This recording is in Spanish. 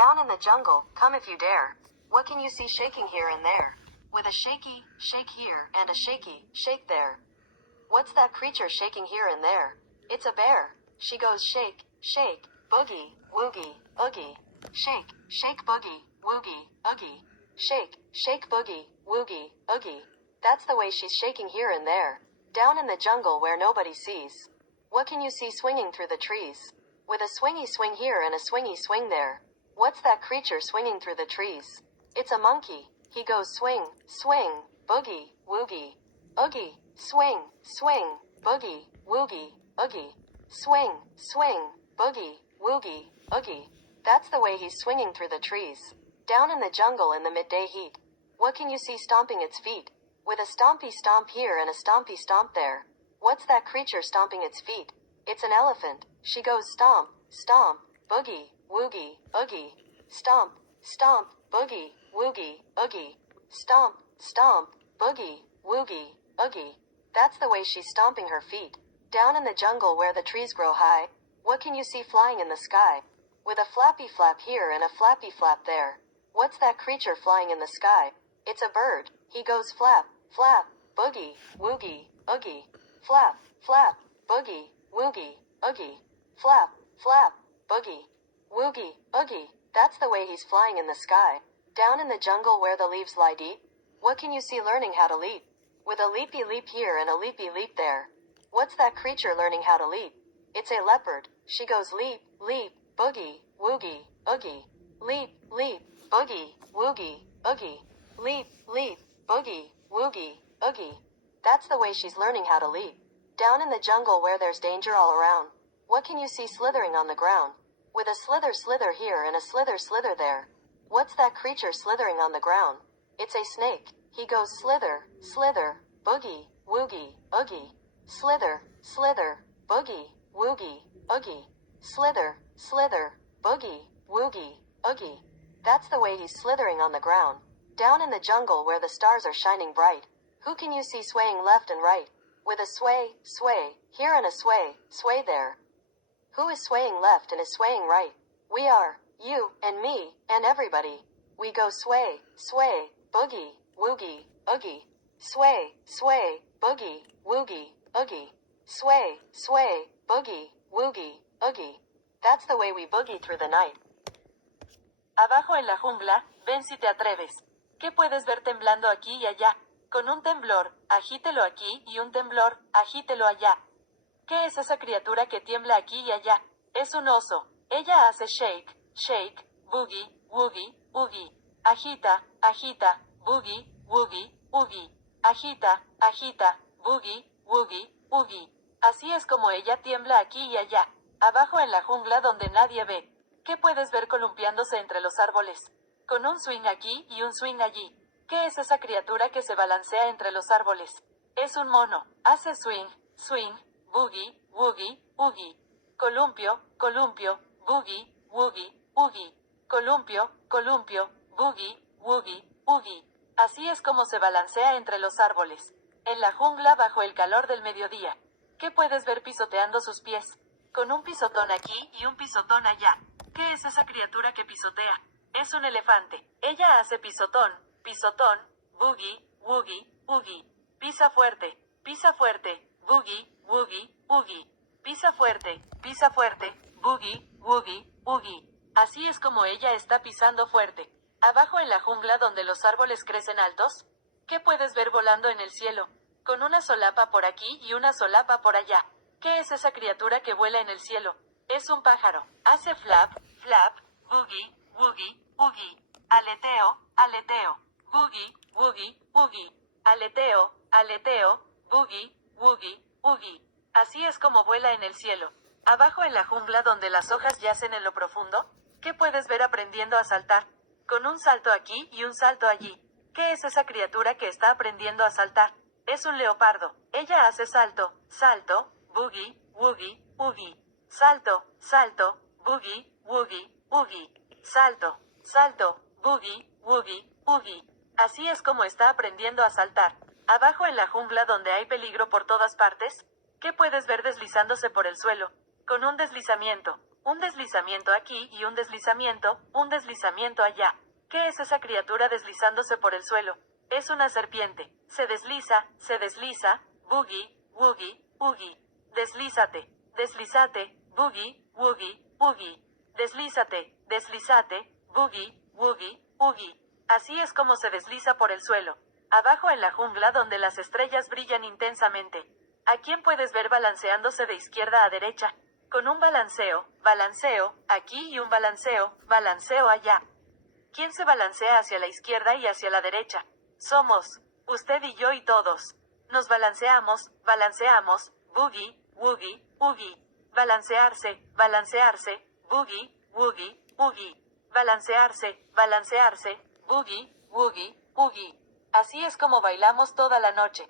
Down in the jungle, come if you dare. What can you see shaking here and there? With a shaky, shake here, and a shaky, shake there. What's that creature shaking here and there? It's a bear. She goes shake, shake, boogie, woogie, oogie. Shake, shake boogie, woogie, oogie. Shake, shake boogie, woogie, oogie. That's the way she's shaking here and there. Down in the jungle where nobody sees. What can you see swinging through the trees? With a swingy swing here and a swingy swing there. What's that creature swinging through the trees? It's a monkey. He goes swing, swing, boogie, woogie, oogie. Swing, swing, boogie, woogie, oogie. Swing, swing, boogie, woogie, oogie. That's the way he's swinging through the trees. Down in the jungle in the midday heat. What can you see stomping its feet? With a stompy stomp here and a stompy stomp there. What's that creature stomping its feet? It's an elephant. She goes stomp, stomp, boogie, woogie, oogie. Stomp, stomp, boogie, woogie, oogie. Stomp, stomp, boogie, woogie, oogie. That's the way she's stomping her feet. Down in the jungle where the trees grow high. What can you see flying in the sky? With a flappy flap here and a flappy flap there. What's that creature flying in the sky? It's a bird. He goes flap, flap, boogie, woogie, oogie. Flap, flap, boogie, woogie, oogie. Flap, flap, boogie, woogie, oogie. That's the way he's flying in the sky. Down in the jungle where the leaves lie deep. What can you see learning how to leap? With a leapy leap here and a leapy leap there. What's that creature learning how to leap? It's a leopard. She goes leap, leap, boogie, woogie, oogie. Leap, leap, boogie, woogie, oogie. Leap, leap, boogie, woogie, oogie. That's the way she's learning how to leap. Down in the jungle where there's danger all around. What can you see slithering on the ground? With a slither slither here and a slither slither there. What's that creature slithering on the ground? It's a snake. He goes slither, slither, boogie, woogie, oogie. Slither, slither, boogie, woogie, oogie. Slither, slither, boogie, woogie, oogie. That's the way he's slithering on the ground. Down in the jungle where the stars are shining bright. Who can you see swaying left and right? With a sway, sway, here and a sway, sway there. Who is swaying left and is swaying right? We are, you, and me, and everybody. We go sway, sway, boogie, woogie, oogie. Sway, sway, boogie, woogie, oogie. Sway, sway, boogie, woogie, oogie. That's the way we boogie through the night. Abajo en la jungla, ven si te atreves. ¿Qué puedes ver temblando aquí y allá? Con un temblor, agítelo aquí y un temblor, agítelo allá. ¿Qué es esa criatura que tiembla aquí y allá? Es un oso. Ella hace shake, shake, boogie, woogie, oogie. Agita, agita, boogie, woogie, oogie. Agita, agita, boogie, woogie, oogie. Así es como ella tiembla aquí y allá. Abajo en la jungla donde nadie ve. ¿Qué puedes ver columpiándose entre los árboles? Con un swing aquí y un swing allí. ¿Qué es esa criatura que se balancea entre los árboles? Es un mono. Hace swing, swing, boogie, woogie, oogie. Columpio, columpio, boogie, woogie, oogie. Columpio, columpio, boogie, woogie, oogie. Así es como se balancea entre los árboles. En la jungla bajo el calor del mediodía. ¿Qué puedes ver pisoteando sus pies? Con un pisotón aquí y un pisotón allá. ¿Qué es esa criatura que pisotea? Es un elefante. Ella hace pisotón, pisotón, boogie, woogie, oogie. Pisa fuerte, boogie, woogie, oogie. Pisa fuerte, boogie, woogie, oogie. Así es como ella está pisando fuerte. Abajo en la jungla donde los árboles crecen altos. ¿Qué puedes ver volando en el cielo? Con una solapa por aquí y una solapa por allá. ¿Qué es esa criatura que vuela en el cielo? Es un pájaro. Hace flap, flap, boogie, woogie, oogie. Aleteo, aleteo, boogie, woogie, oogie. Aleteo, aleteo, boogie, woogie, oogie. Así es como vuela en el cielo. Abajo en la jungla donde las hojas yacen en lo profundo, ¿qué puedes ver aprendiendo a saltar? Con un salto aquí y un salto allí. ¿Qué es esa criatura que está aprendiendo a saltar? Es un leopardo. Ella hace salto, salto, boogie, woogie, oogie. Salto, salto, boogie, woogie, oogie. Salto, salto, boogie, woogie, oogie. Así es como está aprendiendo a saltar. Abajo en la jungla donde hay peligro por todas partes, ¿qué puedes ver deslizándose por el suelo? Con un deslizamiento, Un deslizamiento aquí y un deslizamiento allá. ¿Qué es esa criatura deslizándose por el suelo? Es una serpiente. Se desliza, boogie, woogie, oogie. Deslízate, deslízate, boogie, woogie, oogie. Deslízate, deslízate, boogie, woogie, oogie. Así es como se desliza por el suelo. Abajo en la jungla donde las estrellas brillan intensamente. ¿A quién puedes ver balanceándose de izquierda a derecha? Con un balanceo, aquí y un balanceo allá. ¿Quién se balancea hacia la izquierda y hacia la derecha? Somos, usted y yo y todos. Nos balanceamos, boogie, woogie, oogie. Balancearse, boogie, woogie, oogie. Balancearse, boogie, woogie, oogie. Así es como bailamos toda la noche.